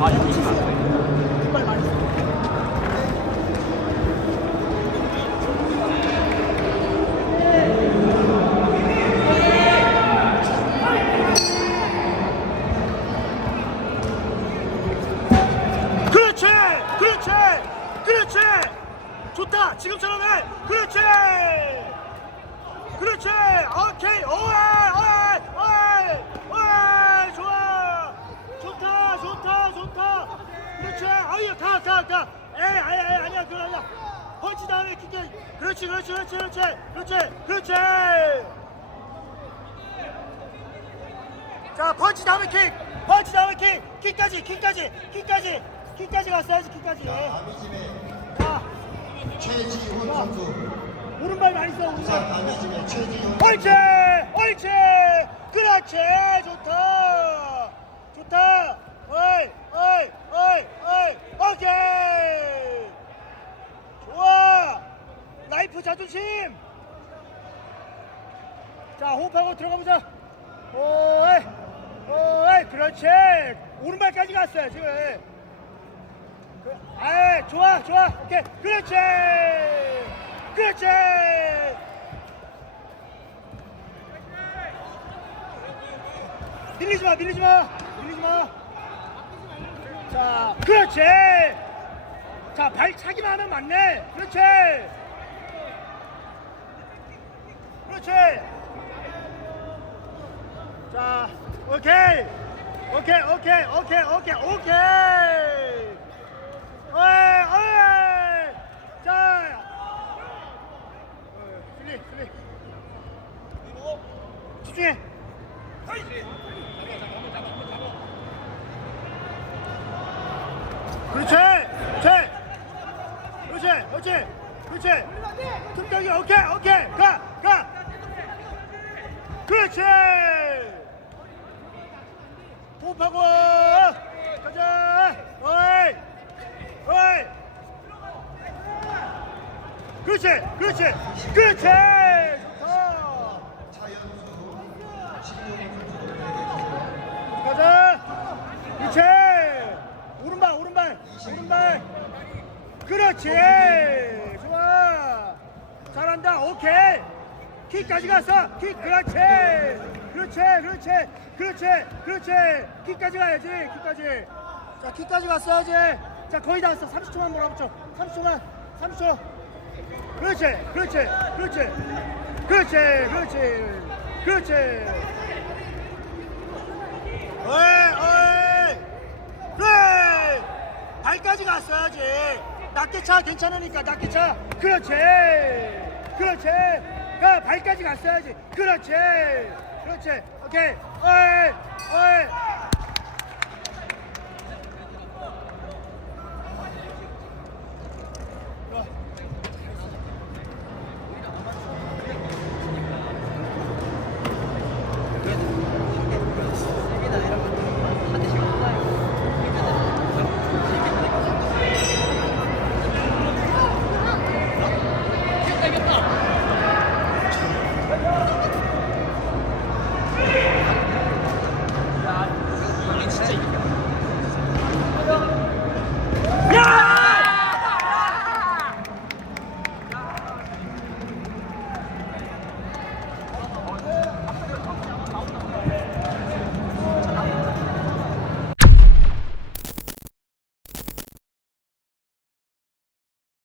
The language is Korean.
아, 60. 깃발 많이 그렇지! 그렇지! 그렇지! 좋다! 지금처럼 해! 그렇지! 그렇지. 아유, 가, 가, 가. 에, 아니, 아니, 아니야, 그거 아니야. 펀치 다음에 킥해. 그렇지, 그렇지, 그렇지, 그렇지, 그렇지, 그렇지. 자, 펀치 다음에 킥. 펀치 다음에 킥. 킥까지, 킥까지, 킥까지, 킥까지 갔어야지, 킥까지. 자, 최지훈 선수. 오른발 많이 써, 오른발. 최지훈. 옳지, 옳지. 그렇지, 좋다. 좋다. 어이, 어이. 오케이 좋아! 라이프 자존심! 자 호흡하고 들어가보자. 오이 오이 그렇지. 오른발까지 갔어요 지금. 그, 아 좋아 좋아. 오케이 그렇지. 그렇지. 밀리지 마, 밀리지 마, 밀리지 마. 자, 그렇지. 자, 발차기만 하면 맞네. 그렇지. 그렇지. 자, 오케이. 오케이, 오케이, 오케이, 오케이, 오케이. 어이, 어이. 자. 어, 슬리, 슬리. 집중해. 그렇지! 그렇지! 그렇지! 그렇지! tum떡이 오케이! 오케이! 가! 가! 그렇지! 호흡하고! 가자! 어이! 어이! 그렇지! 그렇지! 그렇지! 좋다! 가자! 그렇지! 오른발, 오른발, 오른발. 그렇지! 좋아! 잘한다, 오케이! 킥까지 갔어! 킥, 그렇지! 그렇지, 그렇지, 그렇지, 그렇지! 킥까지 가야지, 킥까지! 자, 킥까지 갔어야지! 자, 거의 다 왔어. 30초만 몰아붙여. 30초만, 30초. 그렇지, 그렇지, 그렇지, 그렇지, 그렇지, 그렇지. 어이, 어이! 그래! 발까지 갔어야지. 낮게 차 괜찮으니까 낮게 차. 그렇지. 그렇지. 가 발까지 갔어야지. 그렇지. 그렇지. 오케이. 어이, 어이.